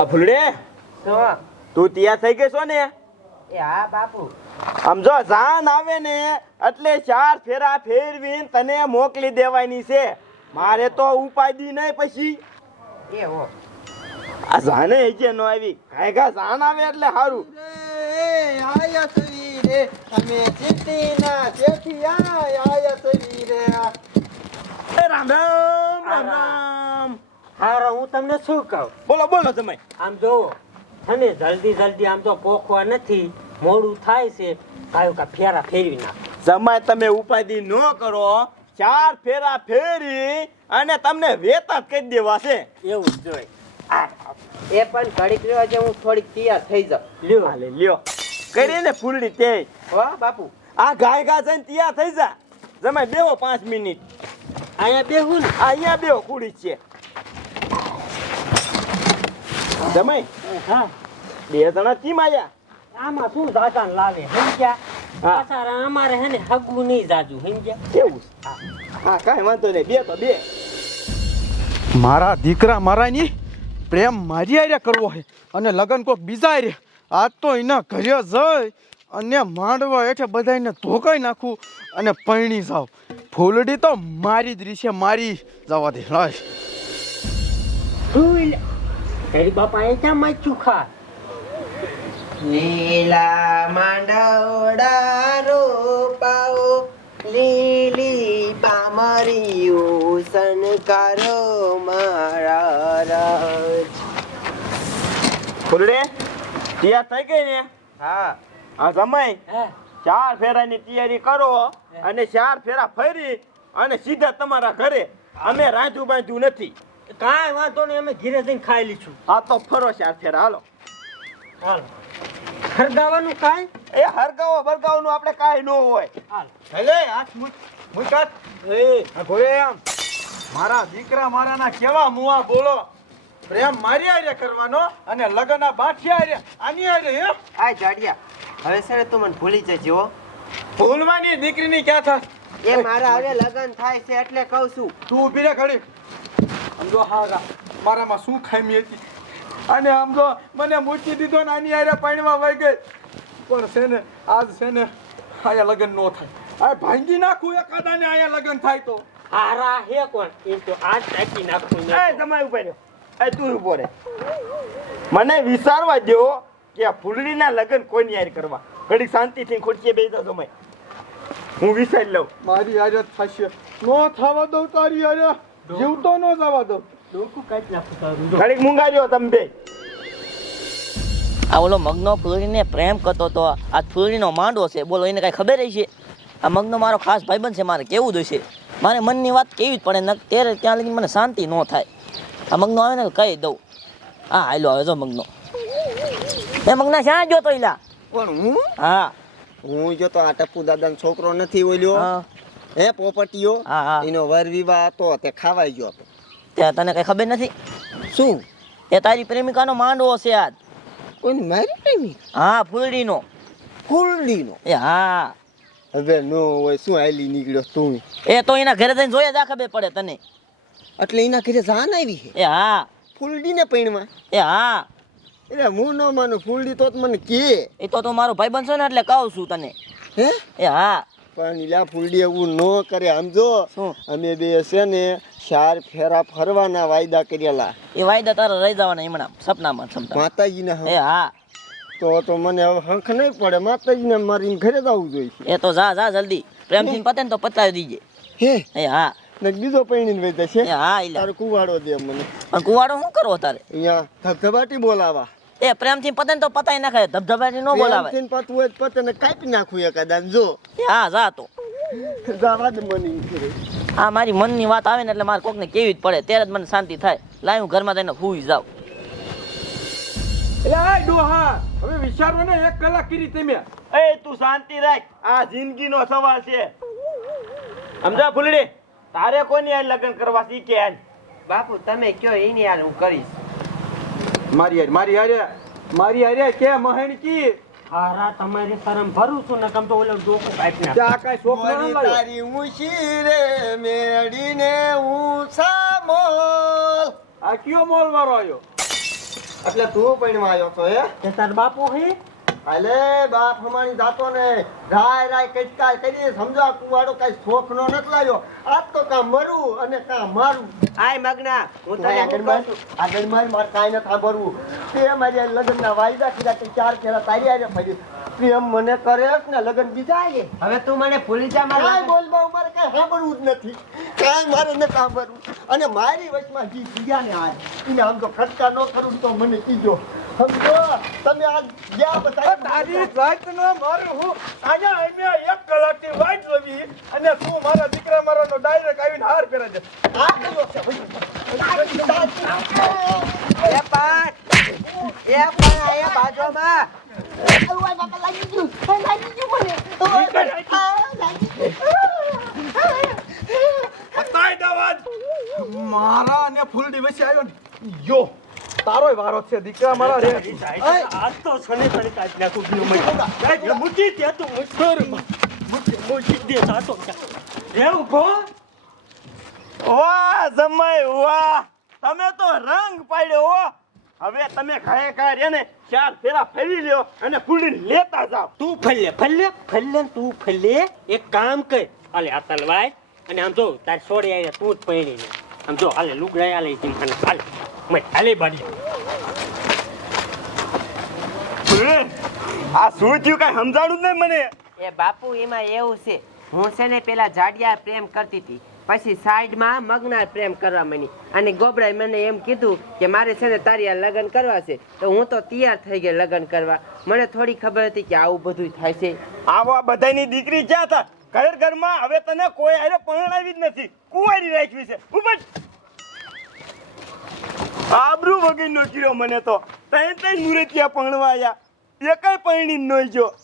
આ ફૂલડે તું તૈયાર થઈ ગઈ છો ને? એ હા બાપુ. આમ જો જાન આવે ને એટલે ચાર ફેરા ફેરવીને તને મોકલી દેવાની છે. મારે તો ઉપાય દી નહીં પછી. એવો હો. આ જાને હજે નો આવી. કાંઈ કા જાન આવે એટલે સારું એ રામ રામ રામ રામ. હારો હું તમને શું કહું? બોલો બોલો તમે. આમ જોવો તમે જલ્દી જલ્દી આમ તો પોખવા નથી મોડું થાય છે કાયો કા ફેરા ફેરવી નાખ. જમાય તમે ઉપાધિ ન કરો ચાર ફેરા ફેરી અને તમને વેતા કહી દેવા છે. એવું જ જોઈ એ પણ ઘડીક રહ્યો છે હું થોડીક તૈયાર થઈ જાઉં. લ્યો. હાલે લ્યો. કરીને ફૂલડી તે. વાહ બાપુ. આ ગાય ગા જઈને તૈયાર થઈ જા. જમાય બેહો પાંચ મિનિટ. અહીંયા બેહું ને. અહીંયા બેહો કુડી છે. જમાય હા. બે જણા ચીમ આયા? આમાં શું દાદાને લાવે સમજ્યા. પાછા અમારે હે ને હગવું નહીં જાજુ સમજ્યા? કેવું? હા. કાંઈ વાંધો નહીં. બે તો બે. મારા દીકરા મારાની પ્રેમ મારી હારે કરવો છે અને લગન કોક બીજા હારે. આજ તો એના ઘરે જઈ અને માંડવા હેઠે બધાને ધોકાઈ નાખું અને પરણી જાવ ફૂલડી તો મારી જ રીશે મારી જવા દે. લાશ. ફૂલ તારી બાપાએ એ ક્યાં માચ્યું ખા લીલા માંડવડા રોપાઓ લીલી પામરીઓ સનકારો મારા રાજ. ફૂલડે તૈયાર થઈ ગઈ ને? હા. હા સમય ચાર ફેરાની તૈયારી કરો અને ચાર ફેરા ફરી અને સીધા તમારા ઘરે. અમે રાંધું બાંધ્યું નથી. કાંઈ વાંધો નહીં અમે ઘીરે જઈને ખાઈ લીધું આ તો ફરો ચાર અત્યારે હાલો. હાલો. હરગાવાનું કાંઈ? એ હરગાવો બરગાવનું આપણે કાંઈ ન હોય. હાલ. હેલે હાથ મુકાત એ. આ ઘોડે આમ. મારા દીકરા મારાના કેવા મુવા બોલો. પ્રેમ મારી હારે કરવાનો અને લગના બાઠિયા રે આની હારે હે? આ જાડિયા. હવે સરે તું મને ભૂલી જજો હો. ભૂલવાની દીકરીની ક્યાં થાસ એ મારા હવે લગન થાય છે એટલે કહું છું. તું ઊભી રે ઘડી આમ જો હારા મારામાં શું ખામી હતી? અને આમ જો મને મૂકી દીધો ને આની આરે પાણીમાં વહી ગઈ. પણ છે ને આજ છે ને આયા લગન નો થાય. આ ભાંગી નાખું એકાદાને અહીંયા લગન થાય તો. હારા હે કોણ? એ તો આજ ટાકી નાખું એ તમારે ઊભા રહ્યો. એ તું ઊભો રે. મને વિચારવા દો કે આ ફૂલડીના લગ્ન કોની યાર કરવા? ઘડી શાંતિથી ખુરશીએ બેસી જાઓ તમે હું વિચારી લઉં. મારી યાર થશે. નો થવા દઉં તારી હારે. જીવતો નો જવા દો. જો. ઘડીક મૂંગાર્યો તમે બે. આ ઓલો મગનો ફૂલડીને પ્રેમ કરતો તો આ ફૂલડીનો માંડો છે. બોલો એને કાંઈ ખબર છે આ મગનો મારો ખાસ ભાઈબંધ છે. મારે કેવું જોઈશે? મારે મનની વાત કેવી જ પડે. ન ત્યારે ત્યાં લગી મને શાંતિ ન થાય. આ મગનો આવે ને કહી દઉં. હા હાલો આવે જો મગનો. એ મગના શા જોતો પણ હું? હા. હું જો તો આ ટપુ દાદાનો છોકરો નથી ઓલ્યો. હા પોપટીઓ હા હા. એનો વર વિવાહ હતો તે ખાવાઈ ગયો હતો. ત્યાં તને કઈ ખબર નથી? શું? એ તારી પ્રેમિકાનો માંડવો છે આજ. કોની મારી પ્રેમી? હા ફૂલડીનો. ફૂલડીનો? એ હા. હવે નો હોય શું હાલી નીકળ્યો તું? એ તો એના ઘરે જઈને જોયા જ આ ખબર પડે તને. એટલે એના ઘરે જાન આવી છે? એ હા. ફૂલડીને પૈણમાં એ હા. એટલે હું ન માનું ફૂલડી તો જ મને કે. એ તો તું મારો ભાઈ બનશો ને એટલે કહું છું તને. હે? એ હા. પણ ઈલા ફૂલડી એવું ન કરે. આમ જો અમે બે છે ને ચાર ફેરા ફરવાના વાયદા કરેલા એ વાયદા તારા રહી જવાના હમણાં સપનામાં સપના માતાજીને હે. હા. તો તો મને હવે હંખ નહીં પડે. માતાજીને મારીને ઘરે જવું જોઈએ. એ તો જા જા જલ્દી. પ્રેમથી પતે ને તો પતાવી દીજે. હે? એ હા. ને બીજો પૈણીને વેચે છે હા તારો કુવાડો દે મને. પણ કુવાડો શું કરવો તારે? અહીંયા ધબધબાટી બોલાવા. એ પ્રેમથી પતે ને તો પતાવી નાખે ધબધબાથી ન બોલાવે. પ્રેમથી પતવું હોય તો પતે ને કાપી નાખું એકાદા જો. એ હા જા તો. જવા દે મની આ મારી મનની વાત આવે ને એટલે મારે કોકને કેવી જ પડે ત્યારે જ મને શાંતિ થાય. લાય હું ઘરમાં જઈને હુઈ જાઉં. એ આ ડોહા હવે વિચારો ને એક કલાક કરી તમે એ તું શાંતિ રાખ આ જિંદગીનો સવાલ છે. સમજા ફૂલડી? તારે કોની આ લગ્ન કરવા શીખે આજ? બાપુ તમે કયો એની હાલ હું કરીશ. મારી હારે મારી હારે મારી હારે કે મહેણકી હારા તમારી શરમ ભરું છું ને કમ તો ઓલો ડોકું કાઢી નાખ. ત્યાં કાંઈ શોખ ન મોરી તારી ઊંચી રે મેડીને ઊંચા મોલ. આ કયો મોલ વાળો આવ્યો એટલે તું પણ આવ્યો તો હે? કે તાર બાપુ હે? અલે બાપ હમાણી જાતો ને રાય રાય કટકા કરી સમજો કુવાડો કઈ શોખ નો નથી લાવ્યો આજ તો કા મરું અને કા મારું. આય મગના હું તને આગળ માર આગળ માર માર કાંઈ નથી સાંભળવું. તે મારે લગ્નના વાયદા કીધા કે ચાર ફેરા તારી હારે ફરી. પ્રેમ મને કરે ને લગ્ન બીજા આવે હવે તું મને ભૂલી જા કાંઈ બોલમાં મારે કાઈ સાંભળવું જ નથી. કાઈ મારે નથી સાંભળવું. અને મારી વચમાં જી ગયા ને આ એને આમ તો ખર્ચા ન કરું તો મને કીજો. સમજો તમે આ ગયા બધા તારી જાતનો મારું હું અહીંયા અહીંયા એક કલાકની વાટ લવી અને તું મારા દીકરા મારાનો ડાયરેક્ટ આવીને હાર કરે છે આ કયો છે ભાઈ? એ પણ એ પણ એ બાજુમાં અવાજ બાપા લાગી ગયું. આ લાગી ગયું મને. લાગી મારા અને ફૂલડી વચ્ચે આવ્યો ને યો તારોય વારો છે દીકરા મારા રે. આજ તો શનિ શનિ કાઢ નાખું ગયું મને તે તો મુસ્તર મૂકી મૂકી દે સાતો રે ઊભો. વાહ જમાય વાહ. તમે તો રંગ પાડ્યો હો. હવે તમે ખાય ખાય રે ને ચાર ફેરા ફેરી લ્યો અને ફૂલી લેતા જાવ તું ફલ્લે ફલ્લે ફલ્લે ને તું ફલ્લે એક કામ કર. અલે આ તલવાય અને આમ જો તાર છોડી આવી તું જ પૈણી ને આમ જો હાલે લુગડા હાલે તીમ ખાને હાલે. મેં ખાલી બની આ શું થયું? કઈ સમજાણું જ નહીં મને. એ બાપુ એમાં એવું છે. હું છે ને પેલા જાડિયા પ્રેમ કરતી હતી. પછી સાઈડમાં મગનાર પ્રેમ કરવા માંડી. અને ગોબરાએ મને એમ કીધું કે મારે છે ને તારી આ લગ્ન કરવા છે. તો હું તો તૈયાર થઈ ગઈ લગ્ન કરવા. મને થોડી ખબર હતી કે આવું બધું થાય છે. આવો આ બધાની દીકરી ક્યાં હતા? ઘર ઘરમાં હવે તને કોઈ આરે પરણાવી જ નથી. કુંવારી રાખવી છે. ઉપજ આબરૂ વગર નો મને તો. તઈ તઈ મુરતિયા પરણવાયા. એકાય પરણી નોઈ જો.